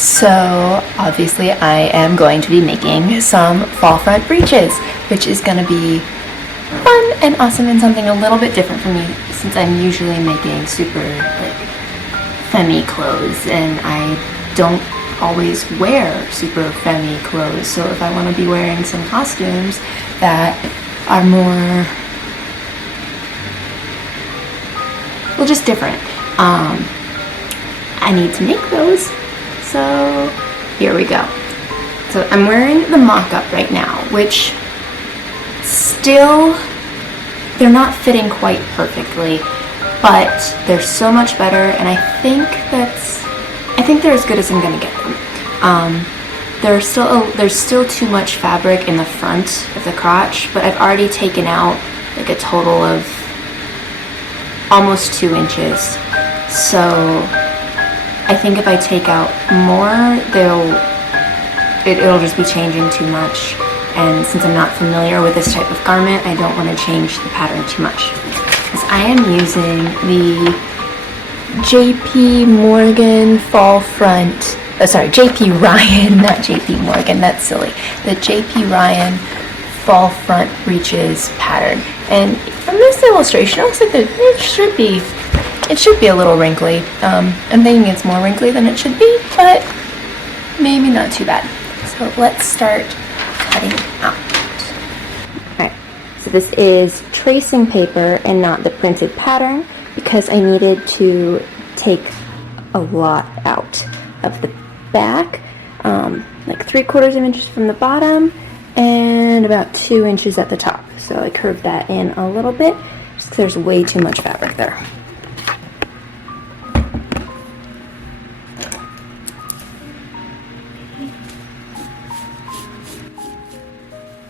So obviously I am going to be making some fall front breeches, which is going to be fun and awesome and something a little bit different for me since I'm usually making super femme clothes and I don't always wear super femme clothes. So if I want to be wearing some costumes that are more, well, just different, I need to make those. So here we go. So I'm wearing the mock-up right now, which still, they're not fitting quite perfectly, but they're so much better, and I think they're as good as I'm gonna get them. There's still too much fabric in the front of the crotch, but I've already taken out like a total of almost 2 inches. So I think if I take out more, it'll just be changing too much. And since I'm not familiar with this type of garment, I don't want to change the pattern too much. Because I am using the JP Morgan fall front, JP Ryan, not JP Morgan, that's silly. The JP Ryan fall front breeches pattern. And from this illustration, it looks like it should be a little wrinkly. I'm thinking it's more wrinkly than it should be, but maybe not too bad. So let's start cutting out. Alright, so this is tracing paper and not the printed pattern because I needed to take a lot out of the back, like 3/4 inches from the bottom and about 2 inches at the top. So I curved that in a little bit just because there's way too much fabric there.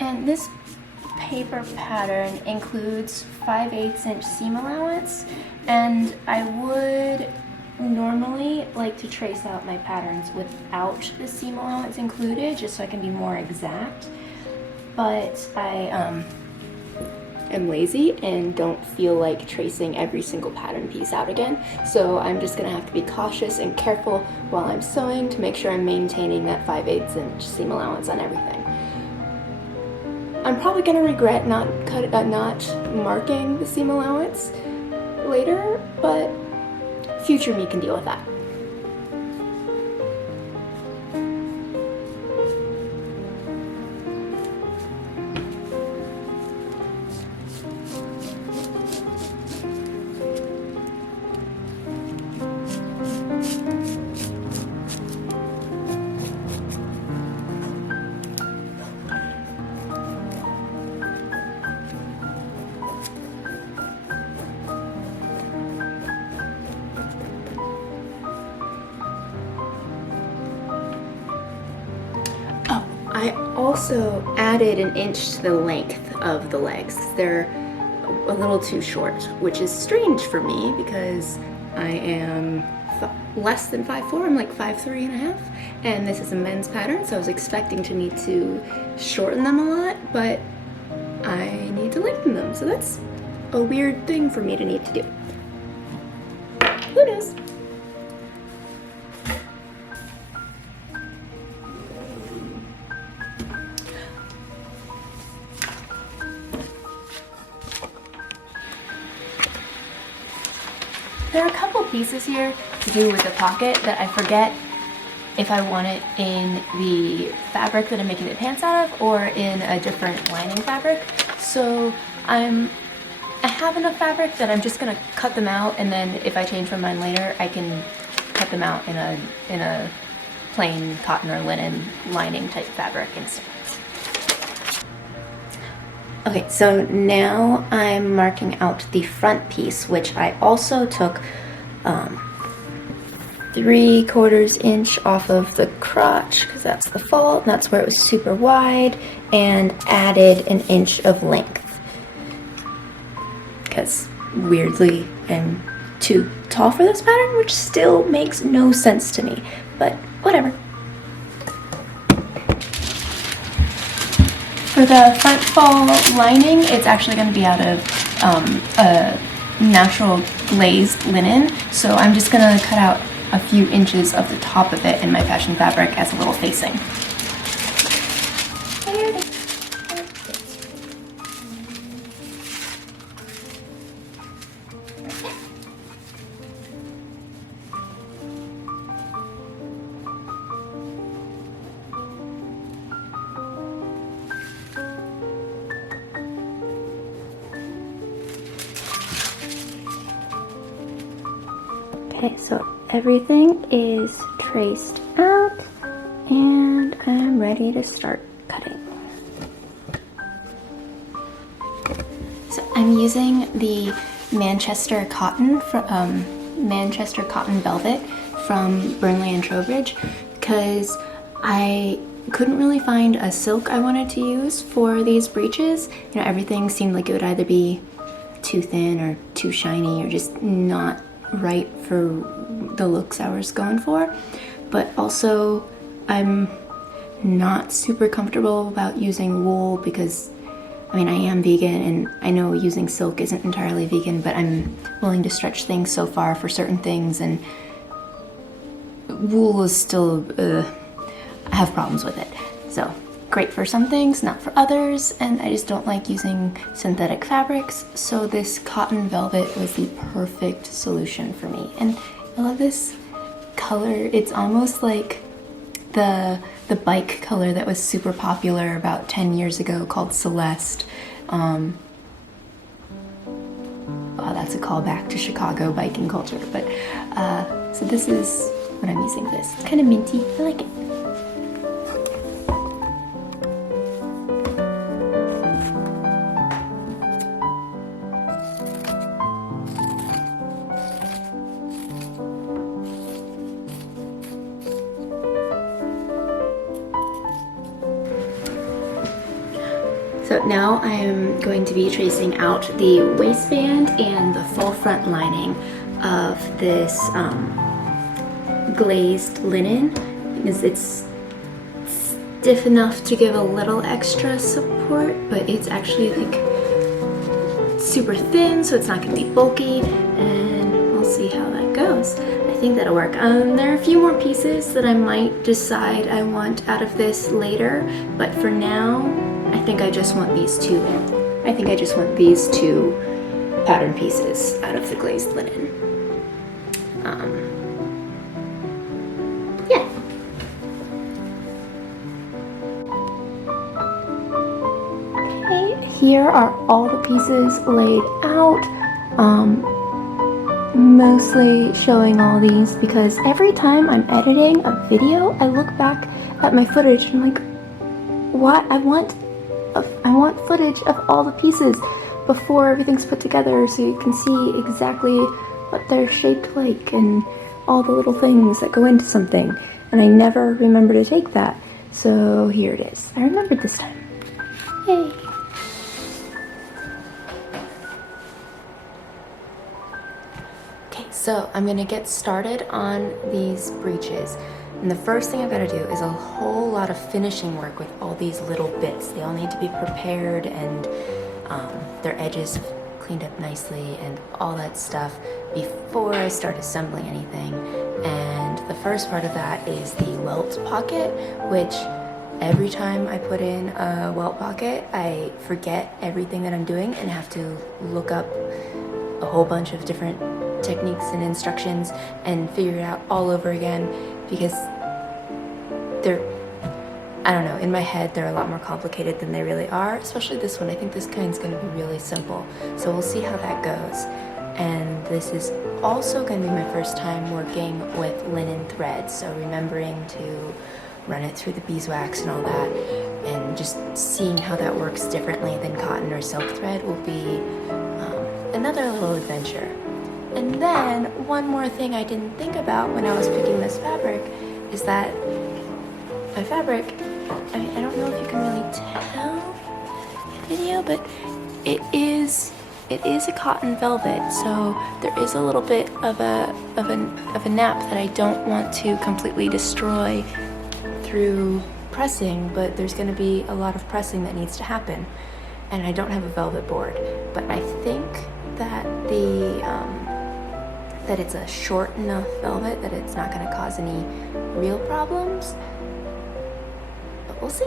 And this paper pattern includes 5/8 inch seam allowance, and I would normally like to trace out my patterns without the seam allowance included just so I can be more exact, but I am lazy and don't feel like tracing every single pattern piece out again, so I'm just gonna have to be cautious and careful while I'm sewing to make sure I'm maintaining that 5/8 inch seam allowance on everything. I'm probably going to regret not marking the seam allowance later, but future me can deal with that. I also added an inch to the length of the legs. They're a little too short, which is strange for me because I am less than 5'4", I'm like 5'3½", and this is a men's pattern, so I was expecting to need to shorten them a lot, but I need to lengthen them, so that's a weird thing for me to need to do. Who knows? There are a couple pieces here to do with the pocket that I forget if I want it in the fabric that I'm making the pants out of or in a different lining fabric. So I have enough fabric that I'm just gonna cut them out, and then if I change my mind later, I can cut them out in a plain cotton or linen lining type fabric instead. Okay, so now I'm marking out the front piece, which I also took 3/4 inch off of the crotch, because that's the fault, and that's where it was super wide, and added an inch of length. Because weirdly, I'm too tall for this pattern, which still makes no sense to me, but whatever. For the front fall lining, it's actually going to be out of a natural glazed linen, so I'm just going to cut out a few inches of the top of it in my fashion fabric as a little facing. Okay, so everything is traced out and I'm ready to start cutting. So I'm using the Manchester cotton velvet from Burnley and Trowbridge because I couldn't really find a silk I wanted to use for these breeches. You know, everything seemed like it would either be too thin or too shiny or just not right for the looks I was going for. But also I'm not super comfortable about using wool because I mean I am vegan and I know using silk isn't entirely vegan, but I'm willing to stretch things so far for certain things, and wool is still I have problems with it. So great for some things, not for others, and I just don't like using synthetic fabrics, so this cotton velvet was the perfect solution for me. And I love this color. It's almost like the bike color that was super popular about 10 years ago called Celeste. Wow, that's a callback to Chicago biking culture, but so this is what I'm using this. It's kind of minty, I like it. So now I am going to be tracing out the waistband and the full front lining of this glazed linen because it's stiff enough to give a little extra support, but it's actually like super thin, so it's not going to be bulky, and we'll see how that goes. I think that'll work. There are a few more pieces that I might decide I want out of this later, but for now I think I just want these two. I think I just want these two pattern pieces out of the glazed linen. Yeah. Okay, here are all the pieces laid out. Mostly showing all these because every time I'm editing a video, I look back at my footage and I'm like, what? I want footage of all the pieces before everything's put together so you can see exactly what they're shaped like and all the little things that go into something. And I never remember to take that. So here it is. I remembered this time. Yay! Okay, so I'm gonna get started on these breeches. And the first thing I've got to do is a whole lot of finishing work with all these little bits. They all need to be prepared and their edges cleaned up nicely and all that stuff before I start assembling anything. And the first part of that is the welt pocket, which every time I put in a welt pocket, I forget everything that I'm doing and have to look up a whole bunch of different techniques and instructions and figure it out all over again because I don't know, in my head they're a lot more complicated than they really are, especially this one. I think this kind's going to be really simple, so we'll see how that goes. And this is also going to be my first time working with linen thread, so remembering to run it through the beeswax and all that, and just seeing how that works differently than cotton or silk thread will be another little adventure. And then one more thing I didn't think about when I was picking this fabric is that my fabric, I mean, I don't know if you can really tell in the video, but it is a cotton velvet, so there is a little bit of a nap that I don't want to completely destroy through pressing, but there's going to be a lot of pressing that needs to happen, and I don't have a velvet board, but I think that the that it's a short enough velvet that it's not going to cause any real problems, but we'll see.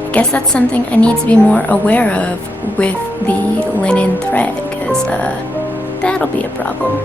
I guess that's something I need to be more aware of with the linen thread, because that'll be a problem.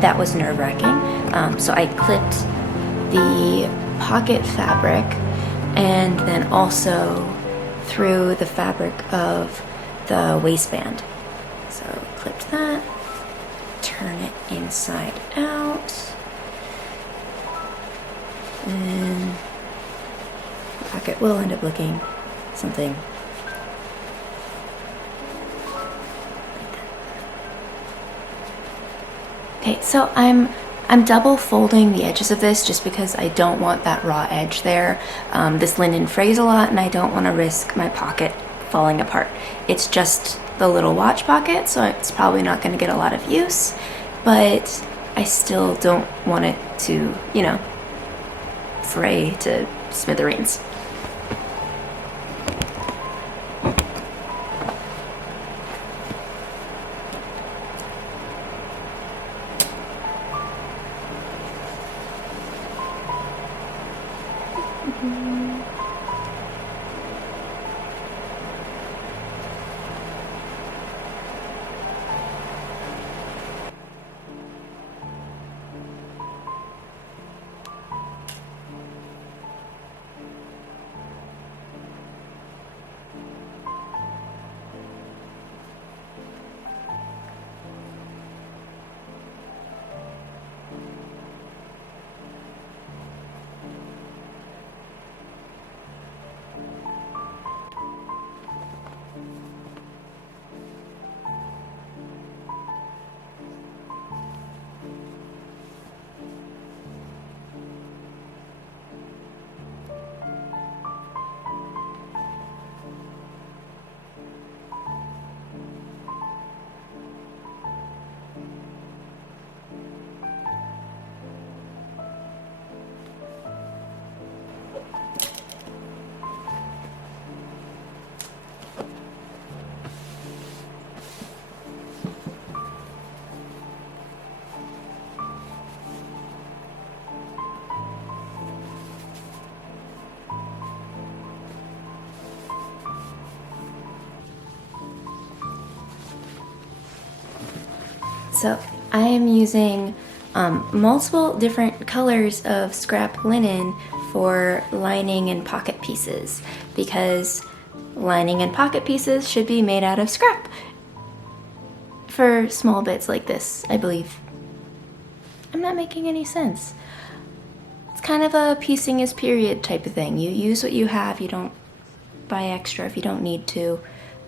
That was nerve-wracking. So I clipped the pocket fabric and then also through the fabric of the waistband. So clipped that, turn it inside out, and the pocket will end up looking something. Okay, so I'm double folding the edges of this just because I don't want that raw edge there. This linen frays a lot and I don't want to risk my pocket falling apart. It's just the little watch pocket, so it's probably not going to get a lot of use, but I still don't want it to, you know, fray to smithereens. So I am using multiple different colors of scrap linen for lining and pocket pieces, because lining and pocket pieces should be made out of scrap for small bits like this, I believe. I'm not making any sense. It's kind of a piecing is period type of thing. You use what you have, you don't buy extra if you don't need to.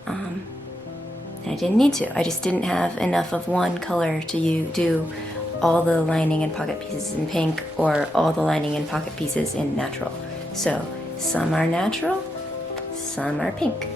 And I didn't need to. I just didn't have enough of one color to do all the lining and pocket pieces in pink or all the lining and pocket pieces in natural. So some are natural, some are pink.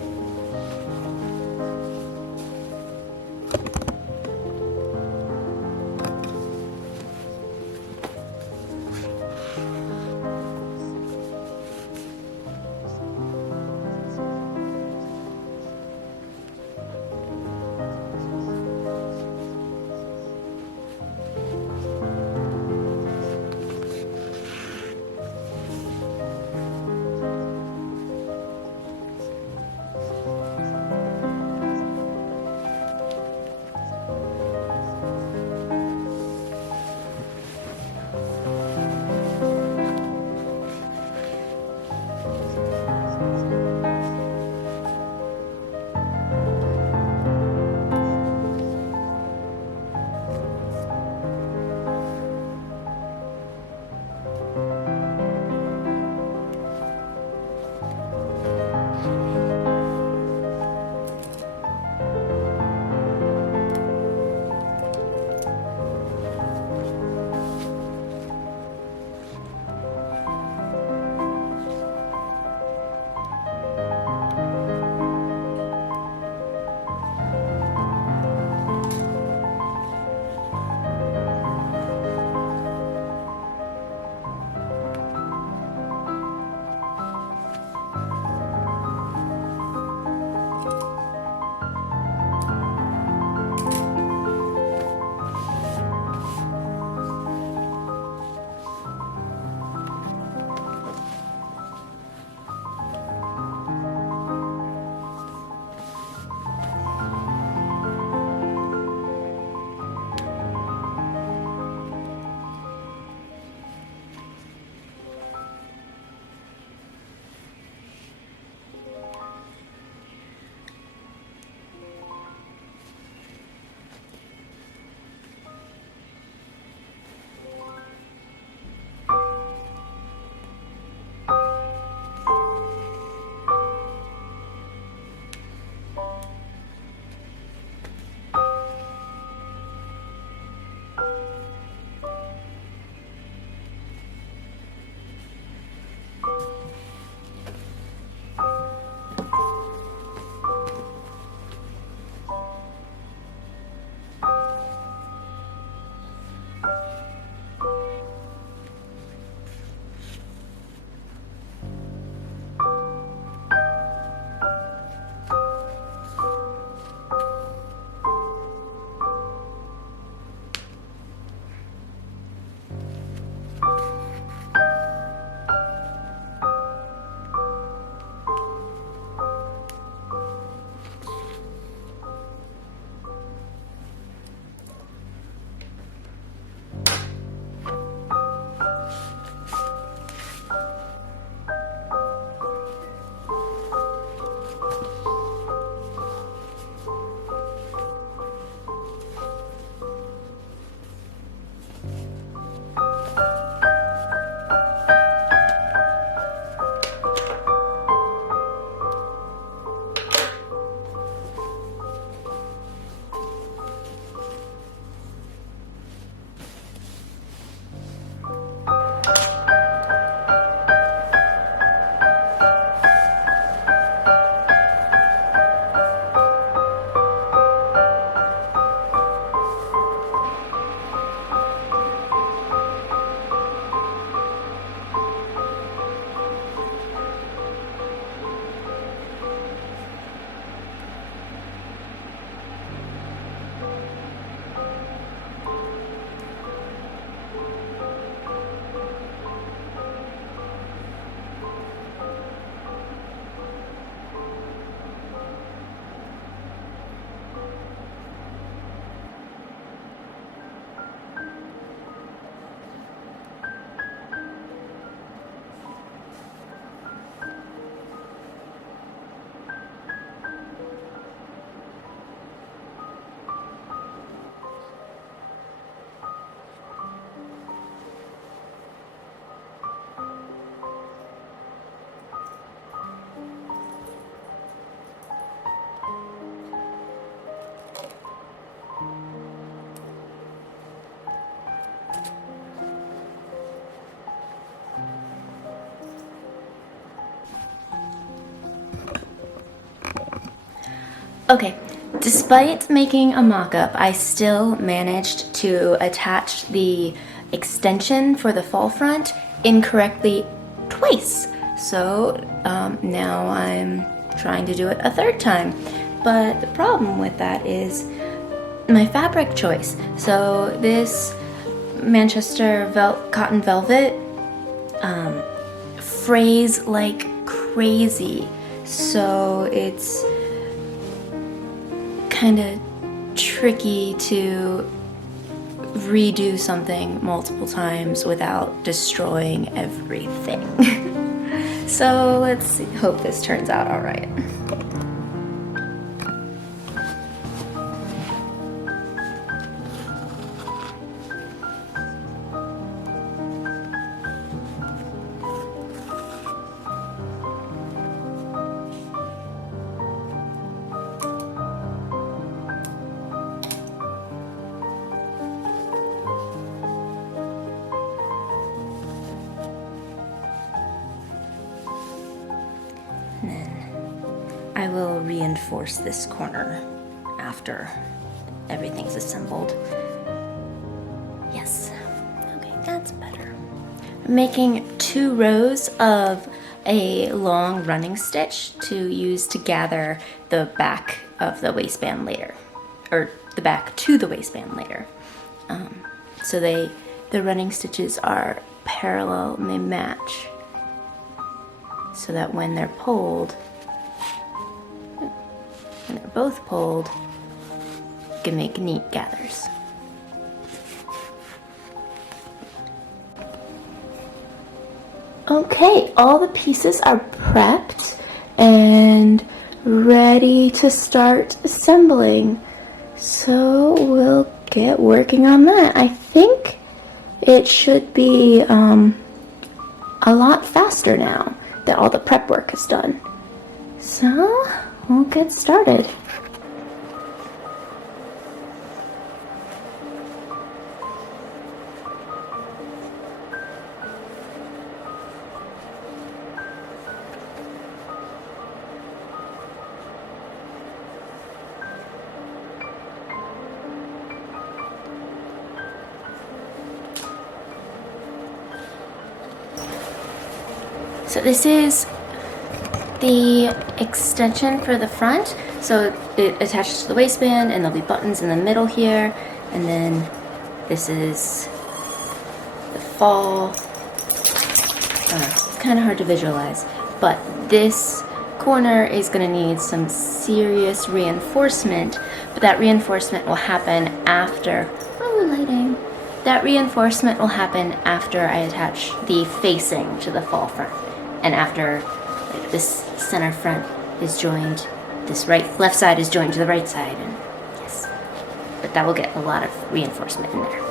Okay, despite making a mock-up, I still managed to attach the extension for the fall front incorrectly twice. So now I'm trying to do it a third time. But the problem with that is my fabric choice. So this Manchester cotton velvet frays like crazy. So it's kind of tricky to redo something multiple times without destroying everything. So let's hope this turns out all right. And then I will reinforce this corner after everything's assembled. Yes, okay, that's better. I'm making 2 rows of a long running stitch to use to gather the back of the waistband later, or the back to the waistband later. So the running stitches are parallel and they match, so that when they're pulled, when they're both pulled, you can make neat gathers. Okay, all the pieces are prepped and ready to start assembling. So we'll get working on that. I think it should be a lot faster now that all the prep work is done. So we'll get started. So this is the extension for the front. So it attaches to the waistband and there'll be buttons in the middle here. And then this is the fall. It's kind of hard to visualize, but this corner is going to need some serious reinforcement, but that reinforcement will happen after, lighting. That reinforcement will happen after I attach the facing to the fall front. And after this center front is joined, this left side is joined to the right side, and yes, but that will get a lot of reinforcement in there.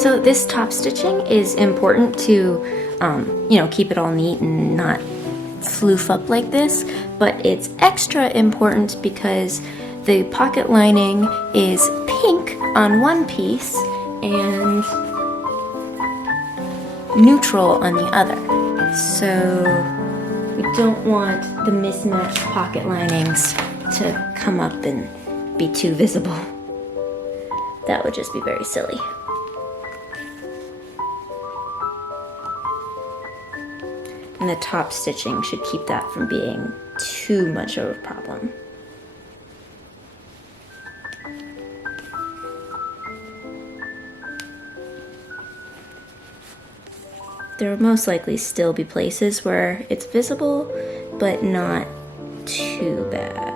So this top stitching is important to, you know, keep it all neat and not floof up like this, but it's extra important because the pocket lining is pink on one piece and neutral on the other. So we don't want the mismatched pocket linings to come up and be too visible. That would just be very silly. And the top stitching should keep that from being too much of a problem. There will most likely still be places where it's visible, but not too bad.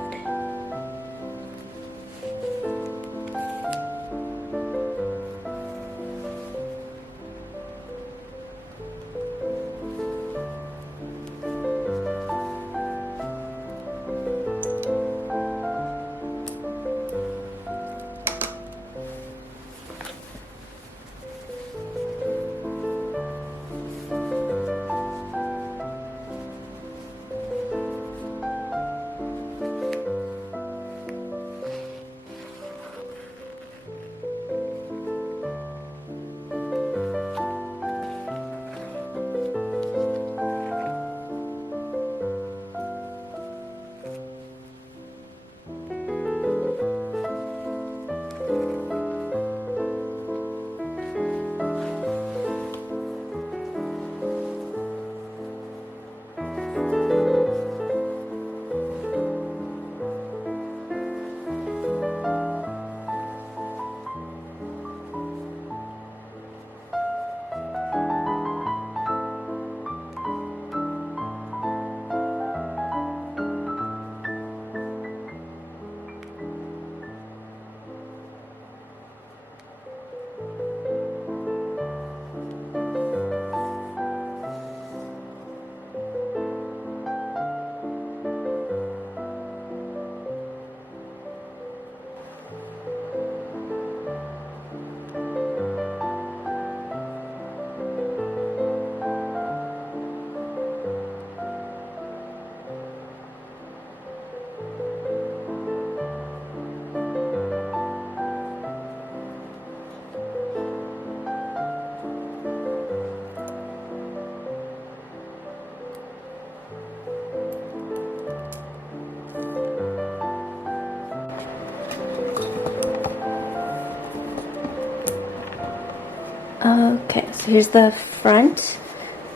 Okay, so here's the front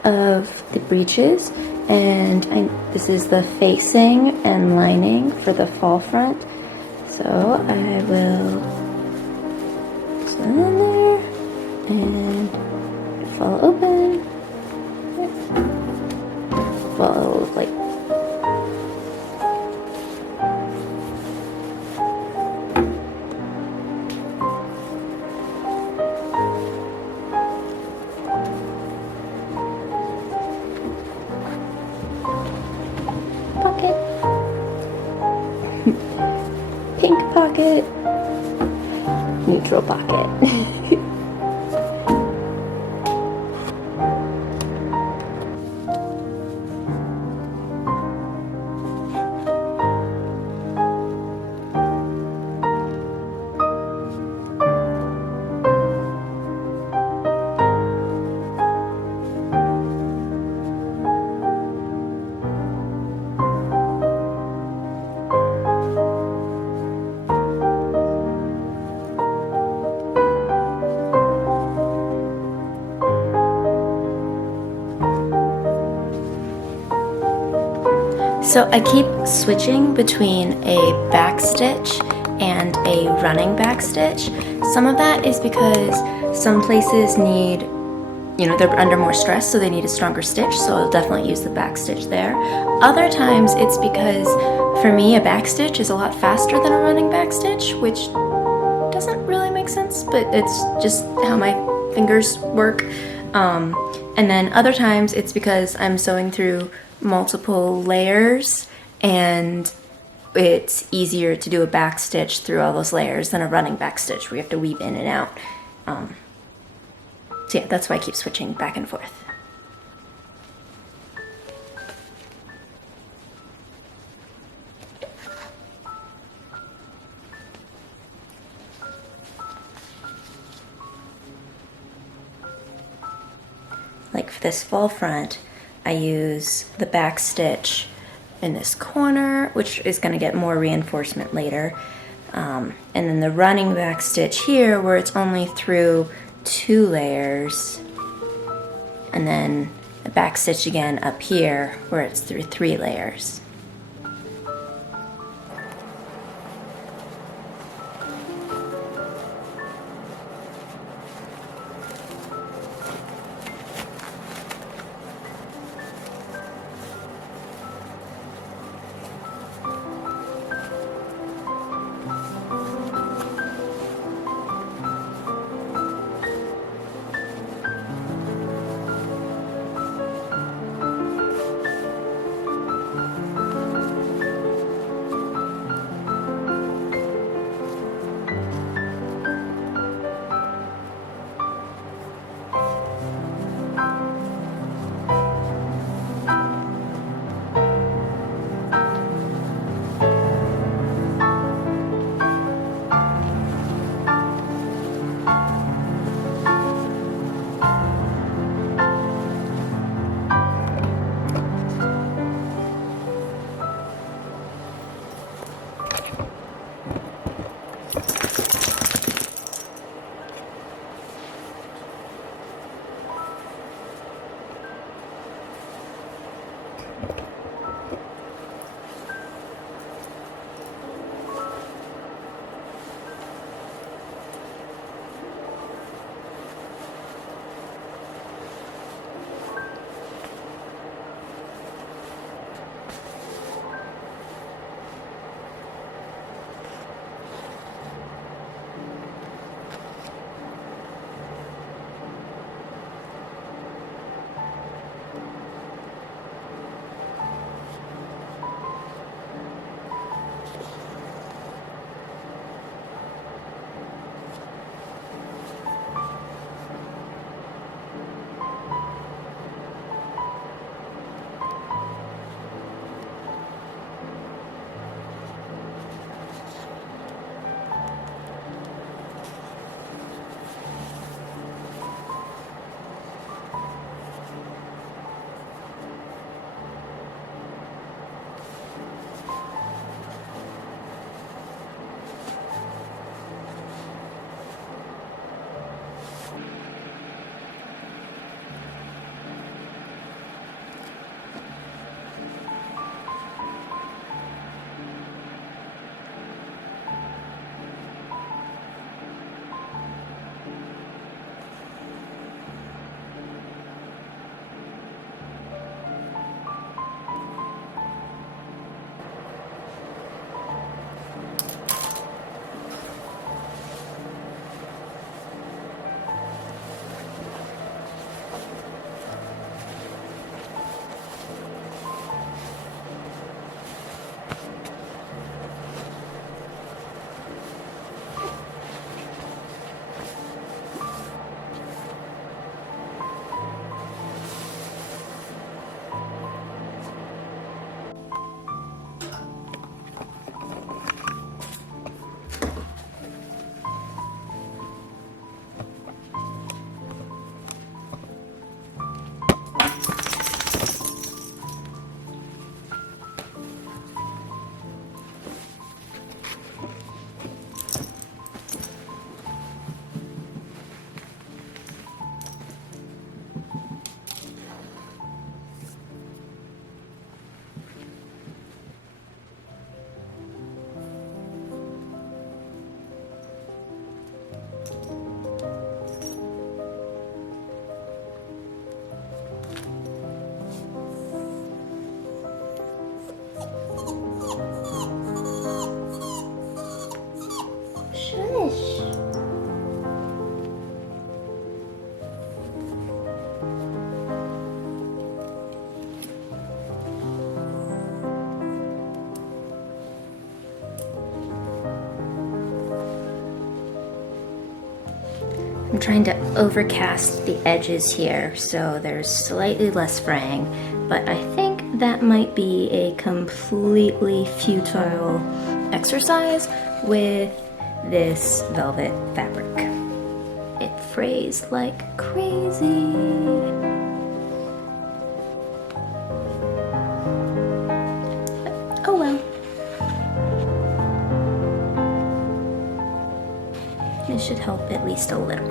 of the breeches, and this is the facing and lining for the fall front. So I will put it in there and fall open. Well, it'll look like pocket, pink pocket, neutral pocket. So I keep switching between a back stitch and a running back stitch. Some of that is because some places need, you know, they're under more stress, so they need a stronger stitch, so I'll definitely use the back stitch there. Other times it's because for me a back stitch is a lot faster than a running back stitch, which doesn't really make sense, but it's just how my fingers work. And then other times it's because I'm sewing through multiple layers and it's easier to do a back stitch through all those layers than a running back stitch where you have to weave in and out. So yeah, that's why I keep switching back and forth. Like for this full front, I use the back stitch in this corner, which is going to get more reinforcement later. And then the running back stitch here, where it's only through 2 layers. And then the back stitch again up here, where it's through 3 layers. I'm trying to overcast the edges here so there's slightly less fraying, but I think that might be a completely futile exercise with this velvet fabric. It frays like crazy. Oh well. This should help at least a little.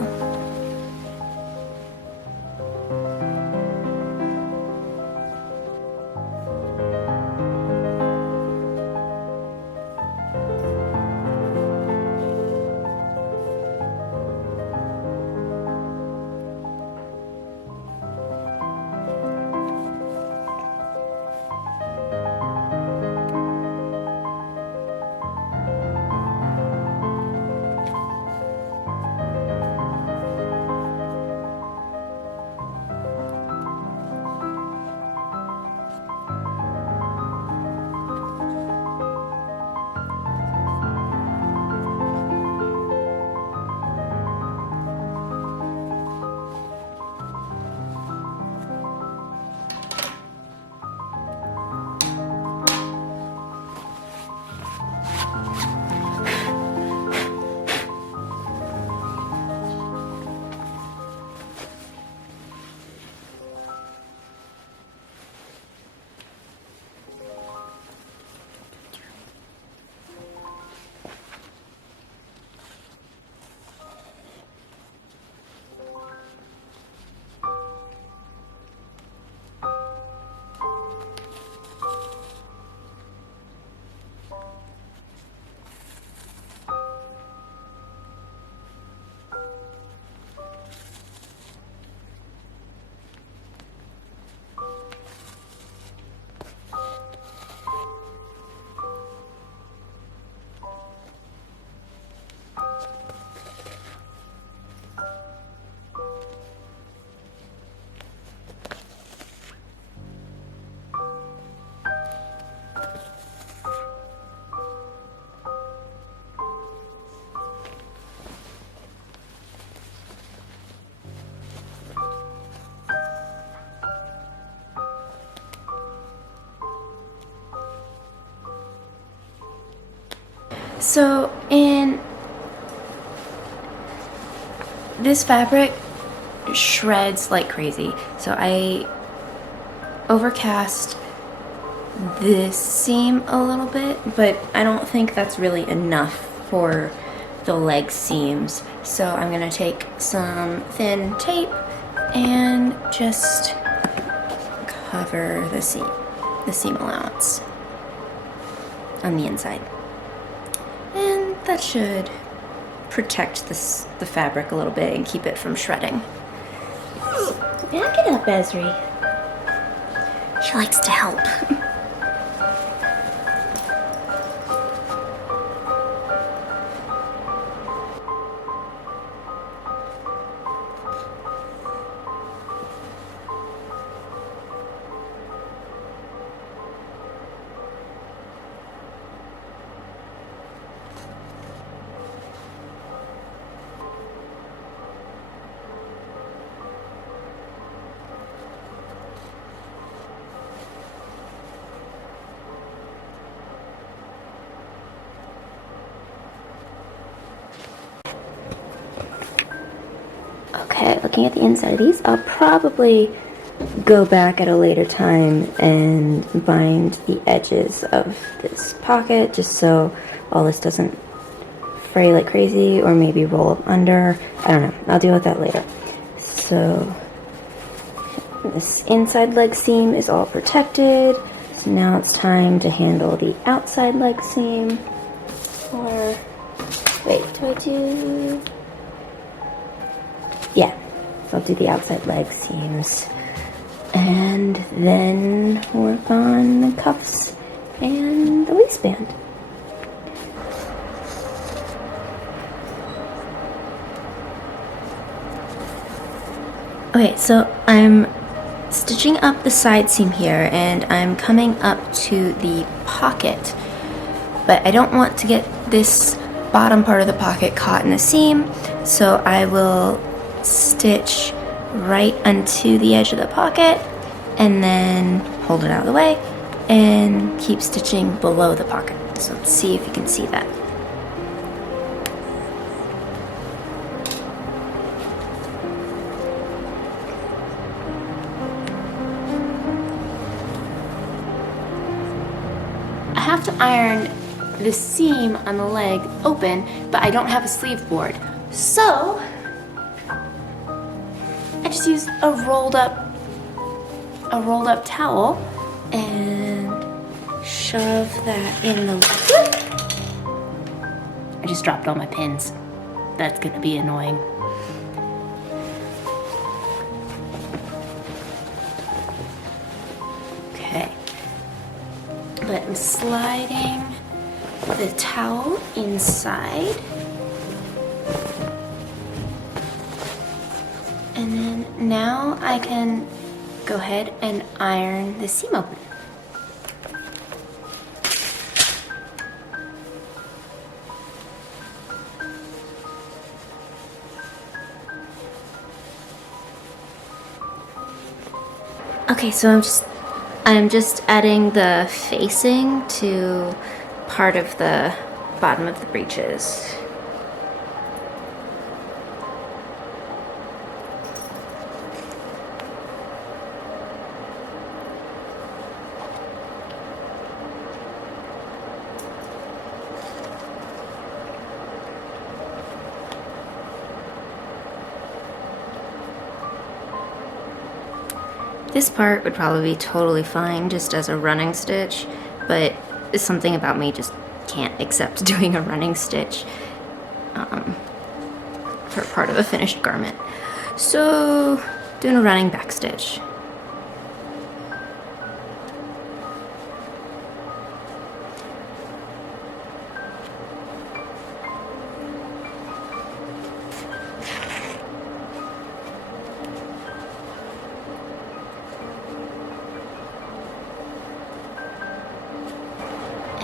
So in this fabric shreds like crazy. So I overcast this seam a little bit, but I don't think that's really enough for the leg seams. So I'm gonna take some thin tape and just cover the seam allowance on the inside. And that should protect the fabric a little bit and keep it from shredding. Back it up, Esri. She likes to help. Okay, looking at the inside of these, I'll probably go back at a later time and bind the edges of this pocket just so all this doesn't fray like crazy or maybe roll up under. I don't know. I'll deal with that later. So this inside leg seam is all protected. So now it's time to handle the outside leg seam. Or, wait, do I do... Yeah, so I'll do the outside leg seams and then work on the cuffs and the waistband. Okay, so I'm stitching up the side seam here and I'm coming up to the pocket, but I don't want to get this bottom part of the pocket caught in the seam, so I will stitch right onto the edge of the pocket and then hold it out of the way and keep stitching below the pocket. So let's see if you can see that. I have to iron the seam on the leg open, but I don't have a sleeve board. So I just use a rolled up towel and shove that in the... I just dropped all my pins. That's gonna be annoying. Okay. But I'm sliding the towel inside. And then now I can go ahead and iron the seam open. Okay, so I'm just adding the facing to part of the bottom of the breeches. This part would probably be totally fine just as a running stitch, but something about me just can't accept doing a running stitch for part of a finished garment. So, doing a running back stitch.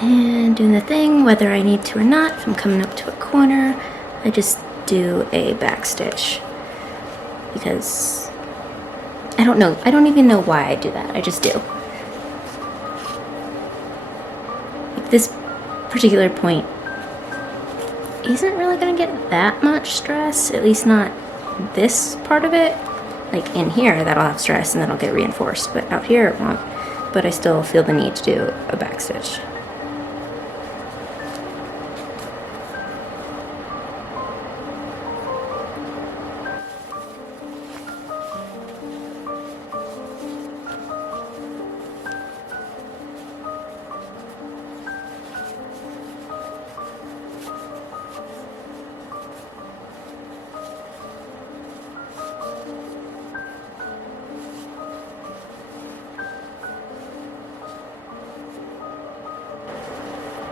And doing the thing, whether I need to or not, if I'm coming up to a corner, I just do a back stitch. Because I don't even know why I do that, I just do. Like this particular point isn't really gonna get that much stress, at least not this part of it. Like in here, that'll have stress and that'll get reinforced, but out here it won't. But I still feel the need to do a back stitch.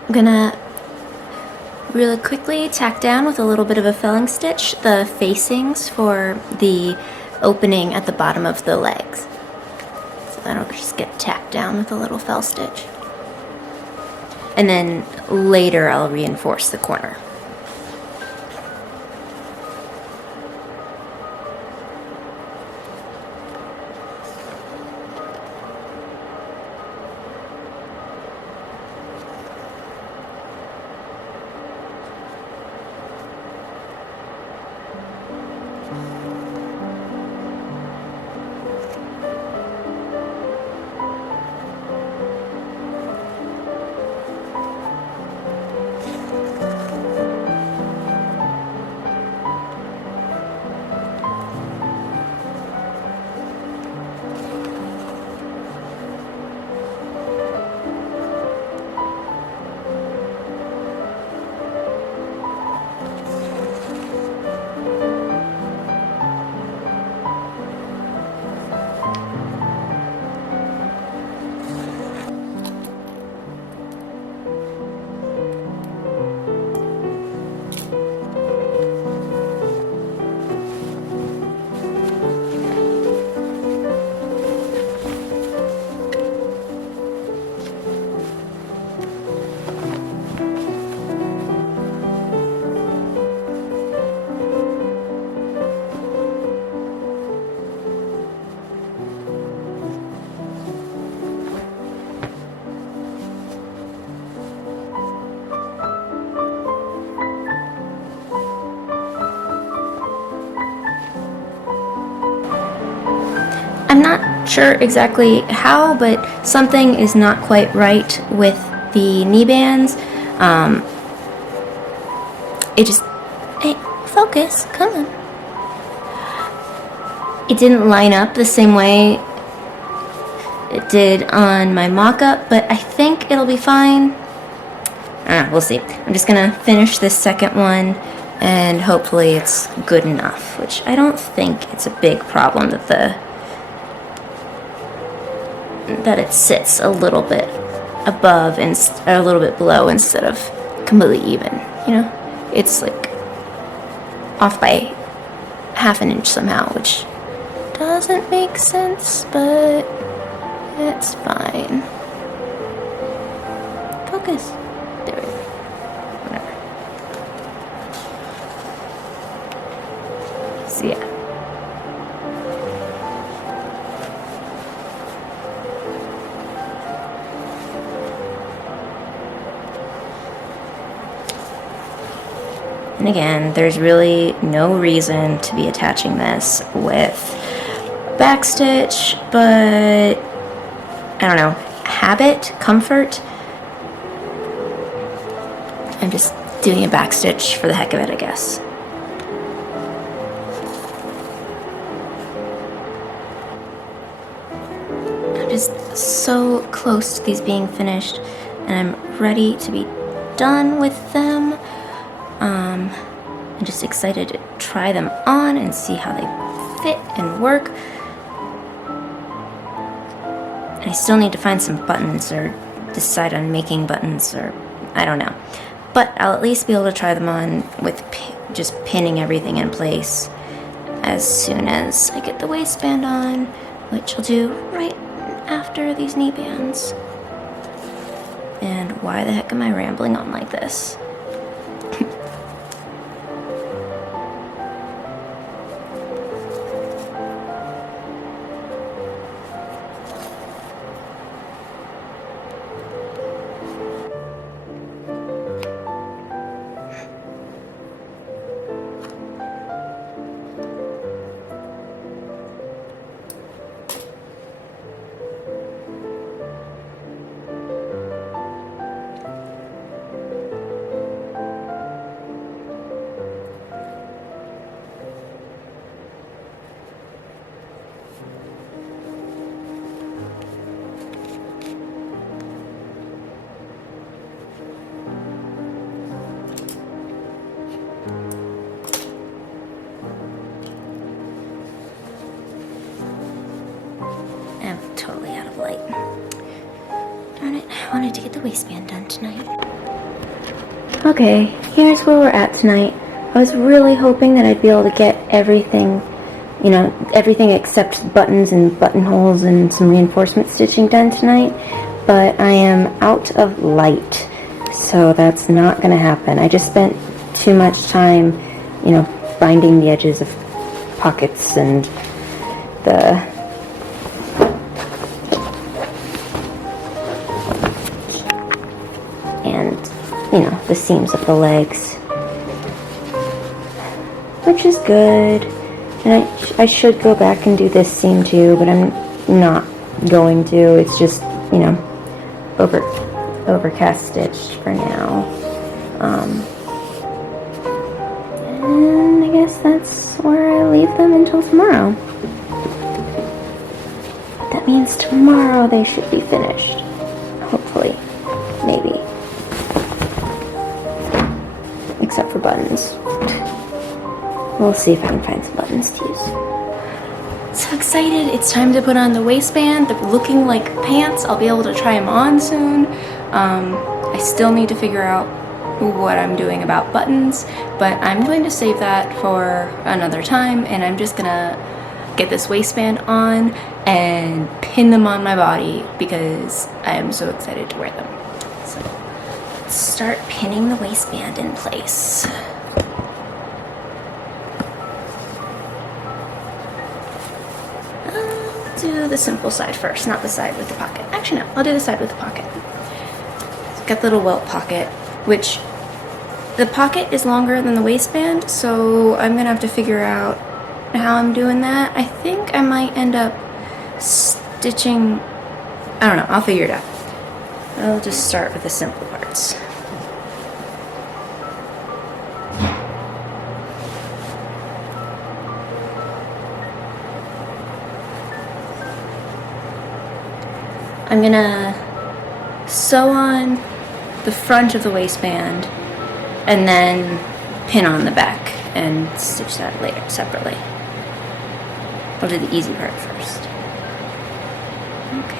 I'm gonna really quickly tack down with a little bit of a felling stitch the facings for the opening at the bottom of the legs. So that'll just get tacked down with a little fell stitch. And then later I'll reinforce the corner. I'm not sure exactly how, but something is not quite right with the knee bands. It just, hey, focus, come on. It didn't line up the same way it did on my mock-up, but I think it'll be fine. We'll see. I'm just gonna finish this second one, and hopefully it's good enough, which I don't think it's a big problem that it sits a little bit above and or a little bit below instead of completely even, you know? It's like off by half an inch somehow, which doesn't make sense, but it's fine. Focus. There we go. Whatever. So yeah. And again, there's really no reason to be attaching this with backstitch, but I don't know, habit, comfort. I'm just doing a backstitch for the heck of it, I guess. I'm just so close to these being finished, and I'm ready to be done with them. I'm just excited to try them on and see how they fit and work. And I still need to find some buttons or decide on making buttons, or I don't know. But I'll at least be able to try them on with just pinning everything in place as soon as I get the waistband on, which I'll do right after these knee bands. And why the heck am I rambling on like this? I'm totally out of light. Darn it, I wanted to get the waistband done tonight. Okay, here's where we're at tonight. I was really hoping that I'd be able to get everything, everything except buttons and buttonholes and some reinforcement stitching done tonight, but I am out of light, so that's not going to happen. I just spent too much time, binding the edges of pockets and the the seams of the legs, which is good. And I should go back and do this seam too, but I'm not going to. It's just, overcast stitched for now. And I guess that's where I leave them until tomorrow. That means tomorrow they should be finished. Hopefully. Maybe. Except for buttons. We'll see if I can find some buttons to use. So excited. It's time to put on the waistband. They're looking like pants. I'll be able to try them on soon. I still need to figure out what I'm doing about buttons, but I'm going to save that for another time, and I'm just gonna get this waistband on and pin them on my body because I am so excited to wear them. So let's start pinning the waistband in place. Do the simple side first, not the side with the pocket. Actually, no, I'll do the side with the pocket. It's got the little welt pocket, which the pocket is longer than the waistband, so I'm gonna have to figure out how I'm doing that. I think I might end up stitching, I don't know, I'll figure it out. I'll just start with the simple parts. I'm gonna sew on the front of the waistband and then pin on the back and stitch that later separately. I'll do the easy part first. Okay.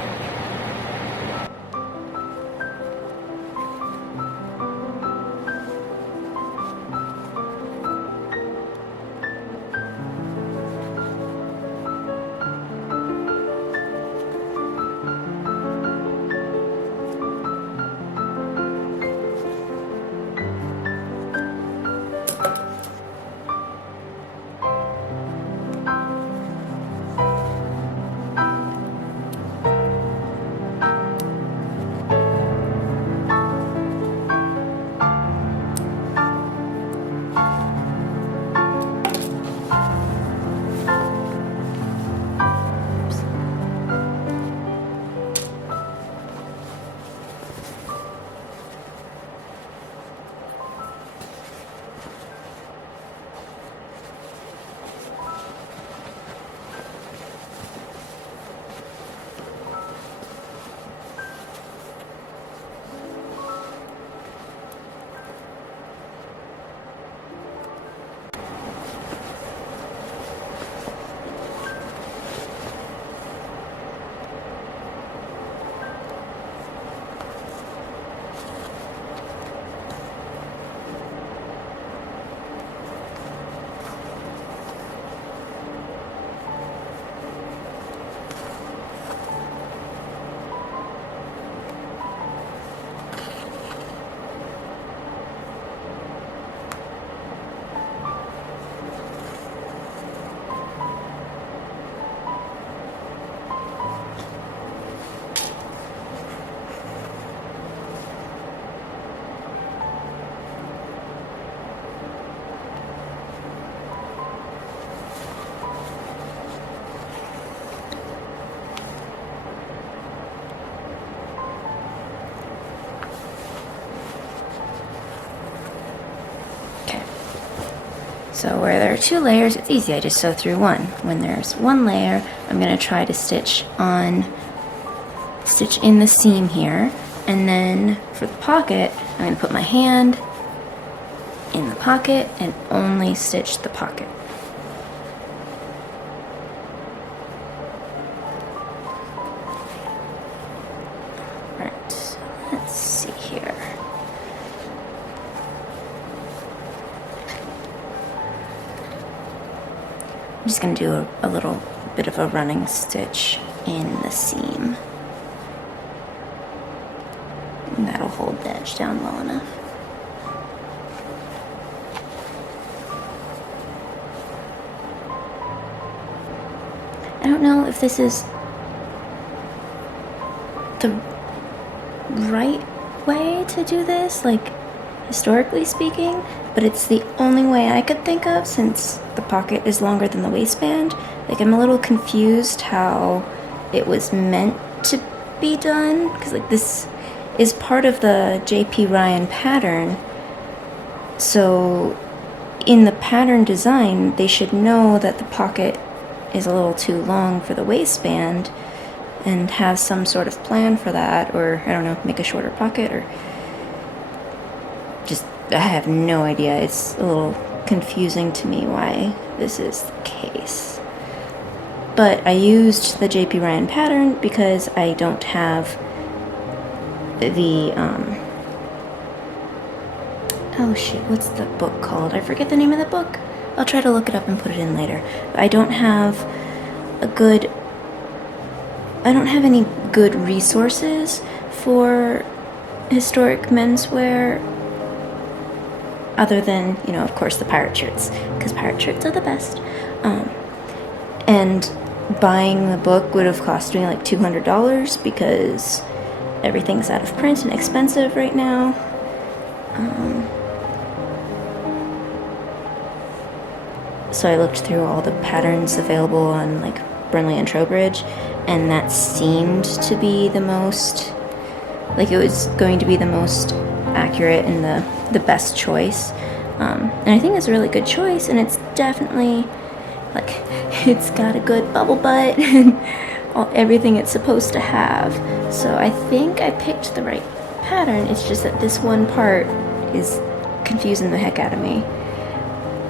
So where there are 2 layers, it's easy, I just sew through one. When there's 1 layer, I'm gonna try to stitch in the seam here, and then for the pocket, I'm gonna put my hand in the pocket and only stitch the pocket. Right, so let's see here. I'm just going to do a little bit of a running stitch in the seam. And that'll hold the edge down well enough. I don't know if this is the right way to do this, like historically speaking, but it's the only way I could think of since the pocket is longer than the waistband. Like, I'm a little confused how it was meant to be done, because like this is part of the J.P. Ryan pattern, so in the pattern design they should know that the pocket is a little too long for the waistband and have some sort of plan for that, or I don't know, make a shorter pocket, or just, I have no idea. It's a little confusing to me why this is the case. But I used the J.P. Ryan pattern because I don't have the, oh shit, what's the book called? I forget the name of the book. I'll try to look it up and put it in later. I don't have any good resources for historic menswear other than, you know, of course, the pirate shirts, because pirate shirts are the best. And buying the book would have cost me like $200 because everything's out of print and expensive right now. So I looked through all the patterns available on like Burnley and Trowbridge, and that seemed to be the most, like it was going to be the most accurate and the best choice. And I think it's a really good choice, and it's definitely, like, it's got a good bubble butt and everything it's supposed to have. So I think I picked the right pattern. It's just that this one part is confusing the heck out of me.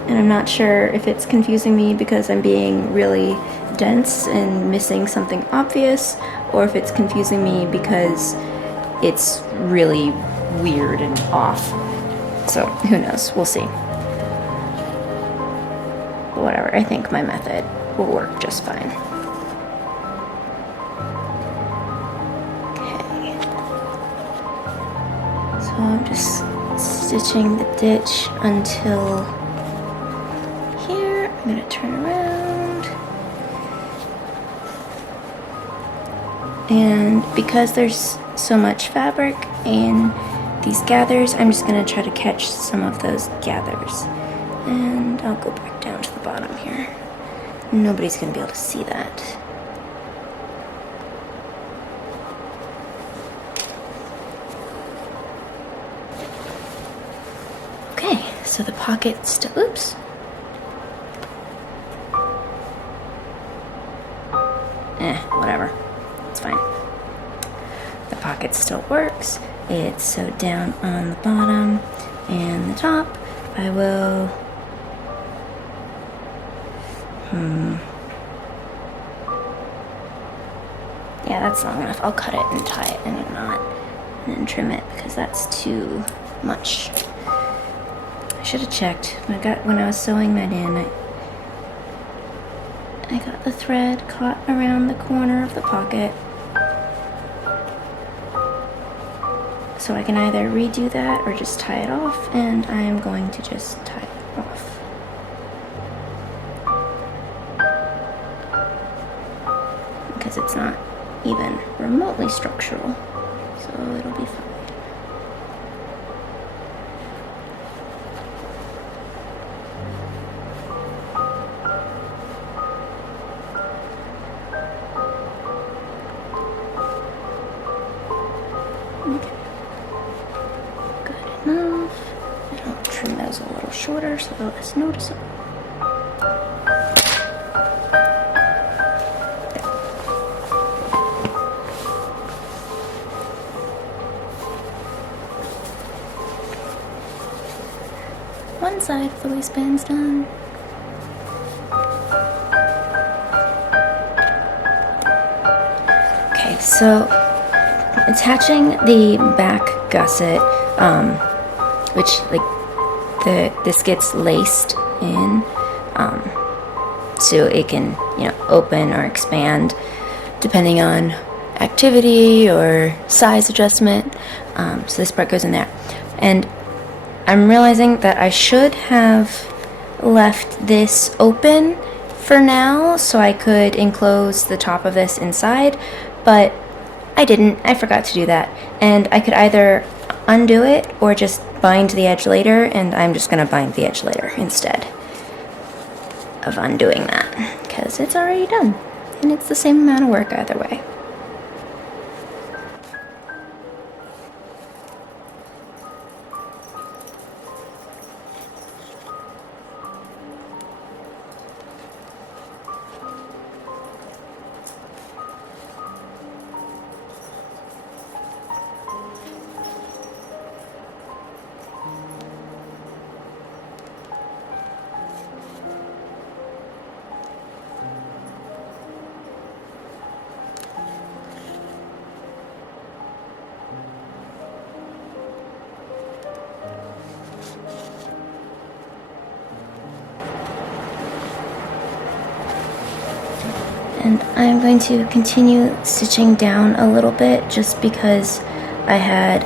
And I'm not sure if it's confusing me because I'm being really dense and missing something obvious, or if it's confusing me because it's really weird and off. So who knows? We'll see. But whatever, I think my method will work just fine. Okay. So I'm just stitching the ditch until here. I'm gonna turn around. And because there's so much fabric in these gathers, I'm just gonna try to catch some of those gathers. And I'll go back down to the bottom here. Nobody's gonna be able to see that. Okay, so the pocket still, oops. Whatever, it's fine. The pocket still works. It's sewed down on the bottom and the top. I will, yeah, that's long enough. I'll cut it and tie it in a knot and then trim it because that's too much. I should have checked. When I was sewing that in, I got the thread caught around the corner of the pocket. So I can either redo that or just tie it off, and I am going to just tie it off. Because it's not even remotely structural, so it'll be fine. Okay. Good enough. And I'll trim those a little shorter so they're less noticeable. One side of the waistband's done. Okay, so attaching the back gusset, which this gets laced in, so it can, open or expand depending on activity or size adjustment. So this part goes in there, and I'm realizing that I should have left this open for now so I could enclose the top of this inside, but I didn't. I forgot to do that, and I could either undo it or just bind the edge later, and I'm just going to bind the edge later instead of undoing that because it's already done and it's the same amount of work either way. And I'm going to continue stitching down a little bit just because I had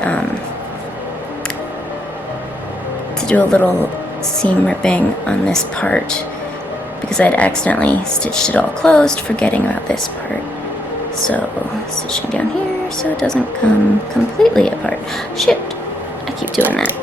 to do a little seam ripping on this part because I'd accidentally stitched it all closed, forgetting about this part. So stitching down here so it doesn't come completely apart. Shit, I keep doing that.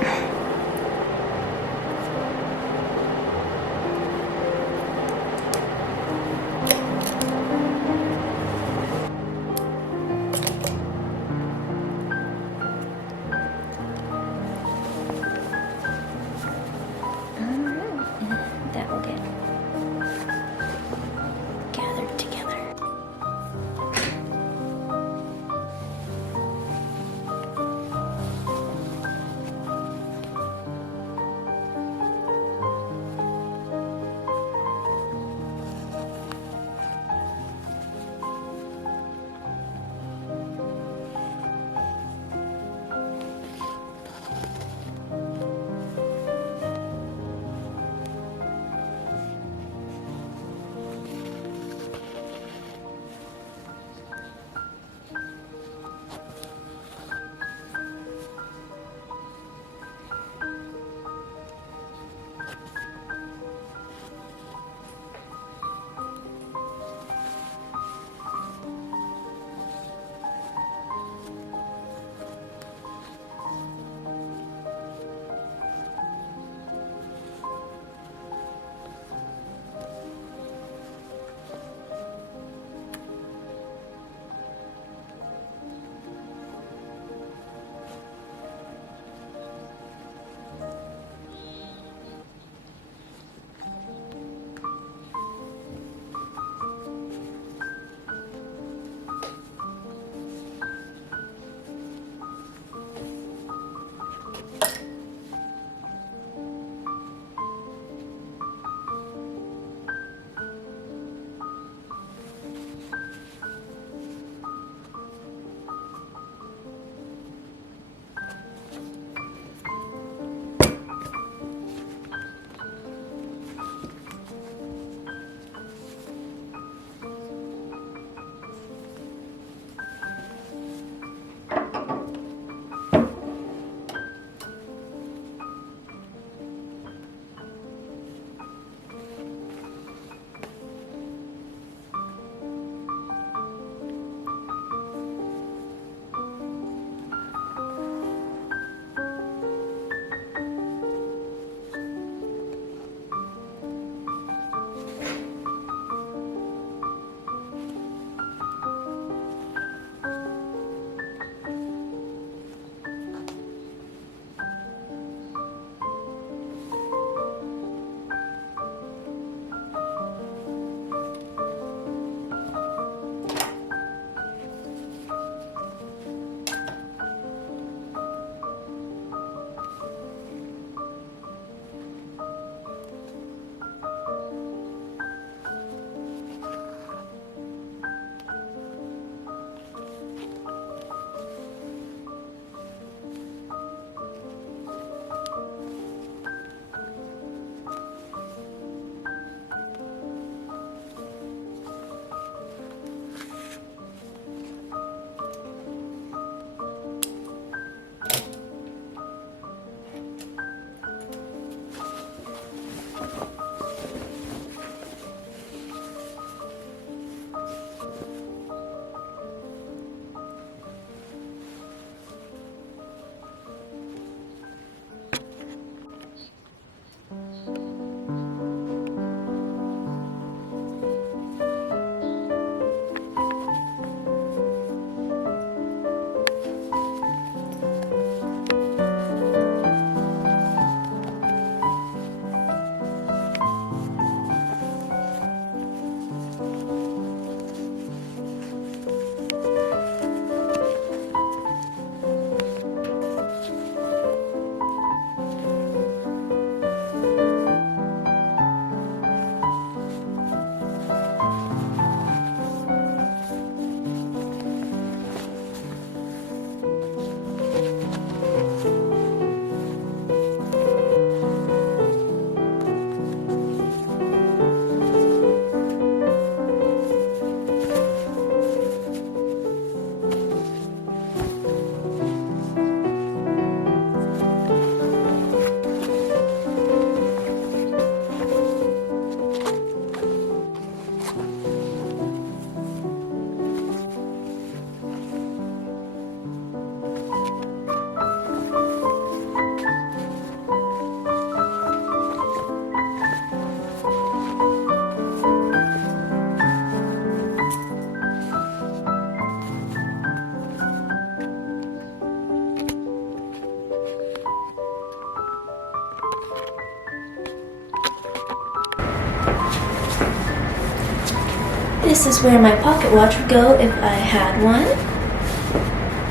This is where my pocket watch would go if I had one.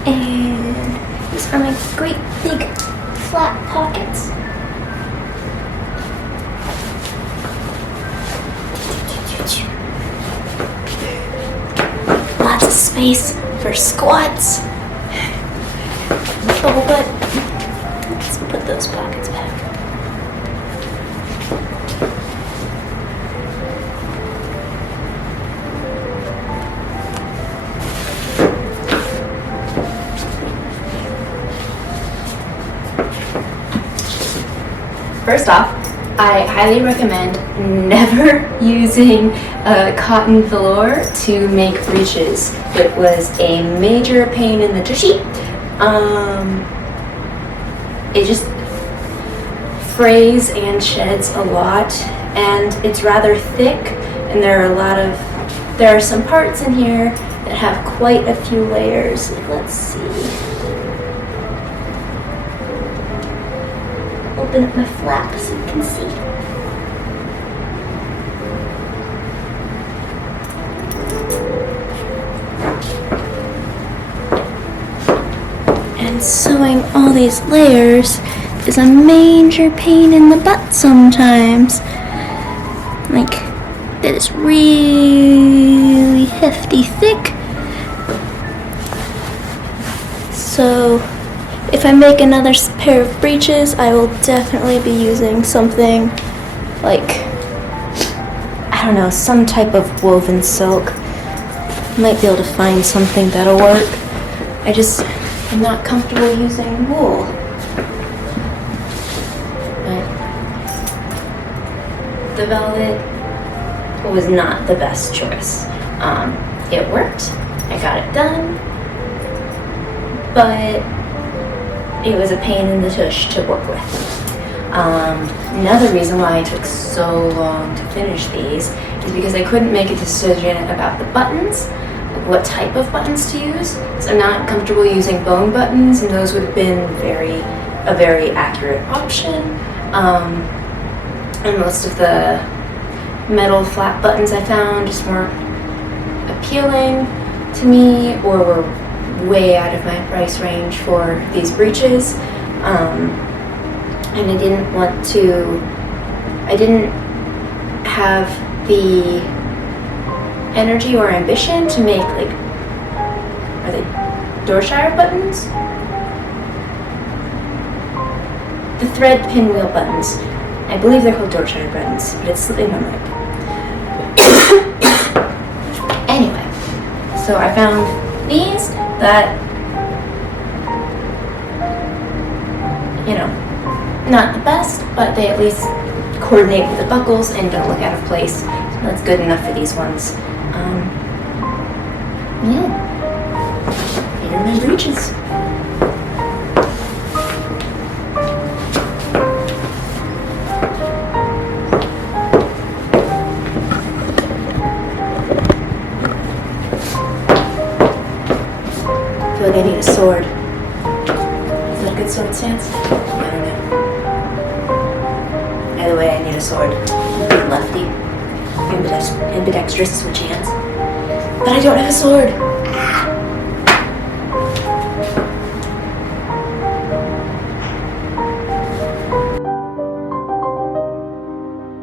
And these are my great big flat pockets. Lots of space for squats. Oh, but let's put those pockets back. First off, I highly recommend never using cotton velour to make breeches. It was a major pain in the tushy. It just frays and sheds a lot, and it's rather thick, and there are some parts in here that have quite a few layers. Let's see. Open up my flap so you can see. And sewing all these layers is a major pain in the butt sometimes. Like, that is really hefty thick. So if I make another pair of breeches, I will definitely be using something like, I don't know, some type of woven silk. Might be able to find something that'll work. I just am not comfortable using wool. But the velvet was not the best choice. It worked, I got it done, but it was a pain in the tush to work with. Another reason why it took so long to finish these is because I couldn't make a decision about the buttons, like what type of buttons to use. So I'm not comfortable using bone buttons, and those would have been a very accurate option. And most of the metal flat buttons I found just weren't appealing to me, or were way out of my price range for these breeches. And I didn't have the energy or ambition to make, like, are they Dorshire buttons? The thread pinwheel buttons. I believe they're called Dorshire buttons, but it's slipping my mind. Anyway, so I found these that, you know, not the best, but they at least coordinate with the buckles and don't look out of place. So that's good enough for these ones. Yeah. Here are my breeches. I feel like I need a sword. Is that a good sword stance? I don't know. Either way, I need a sword. I'm a big lefty. Ambidextrous switch hands. But I don't have a sword.